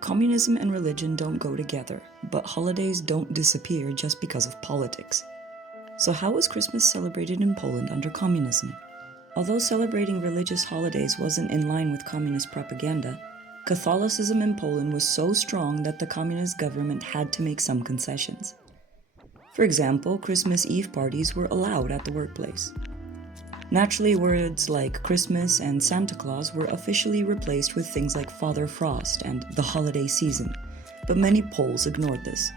Communism and religion don't go together, but holidays don't disappear just because of politics. So how was Christmas celebrated in Poland under communism? Although celebrating religious holidays wasn't in line with communist propaganda, Catholicism in Poland was so strong that the communist government had to make some concessions. For example, Christmas Eve parties were allowed at the workplace. Naturally, words like Christmas and Santa Claus were officially replaced with things like Father Frost and the holiday season, but many Poles ignored this.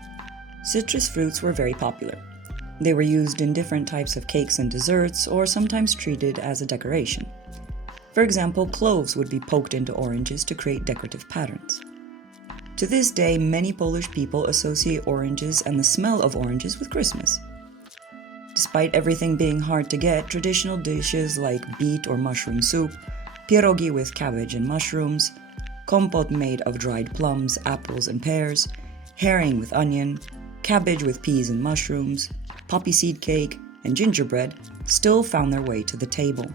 Citrus fruits were very popular. They were used in different types of cakes and desserts, or sometimes treated as a decoration. For example, cloves would be poked into oranges to create decorative patterns. To this day, many Polish people associate oranges and the smell of oranges with Christmas. Despite everything being hard to get, traditional dishes like beet or mushroom soup, pierogi with cabbage and mushrooms, kompot made of dried plums, apples and pears, herring with onion, cabbage with peas and mushrooms, poppy seed cake, and gingerbread still found their way to the table.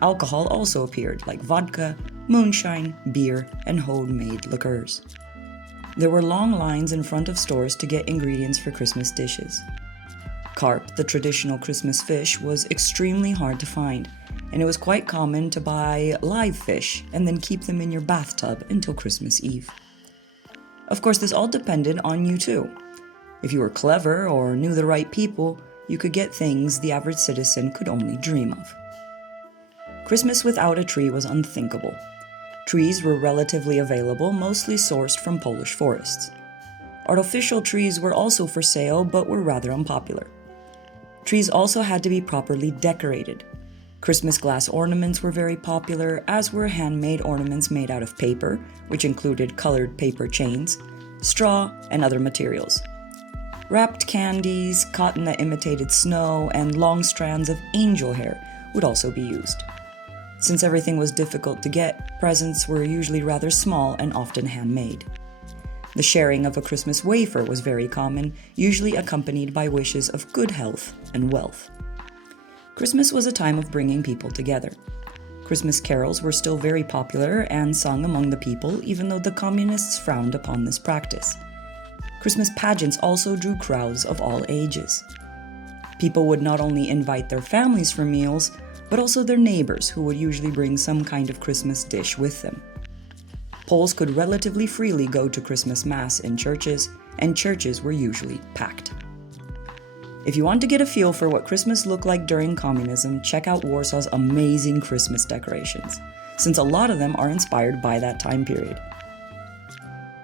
Alcohol also appeared, like vodka, moonshine, beer, and homemade liqueurs. There were long lines in front of stores to get ingredients for Christmas dishes. Carp, the traditional Christmas fish, was extremely hard to find, and it was quite common to buy live fish and then keep them in your bathtub until Christmas Eve. Of course, this all depended on you too. If you were clever or knew the right people, you could get things the average citizen could only dream of. Christmas without a tree was unthinkable. Trees were relatively available, mostly sourced from Polish forests. Artificial trees were also for sale, but were rather unpopular. Trees also had to be properly decorated. Christmas glass ornaments were very popular, as were handmade ornaments made out of paper, which included colored paper chains, straw, and other materials. Wrapped candies, cotton that imitated snow, and long strands of angel hair would also be used. Since everything was difficult to get, presents were usually rather small and often handmade. The sharing of a Christmas wafer was very common, usually accompanied by wishes of good health and wealth. Christmas was a time of bringing people together. Christmas carols were still very popular and sung among the people, even though the communists frowned upon this practice. Christmas pageants also drew crowds of all ages. People would not only invite their families for meals, but also their neighbors, who would usually bring some kind of Christmas dish with them. Poles could relatively freely go to Christmas Mass in churches, and churches were usually packed. If you want to get a feel for what Christmas looked like during communism, check out Warsaw's amazing Christmas decorations, since a lot of them are inspired by that time period.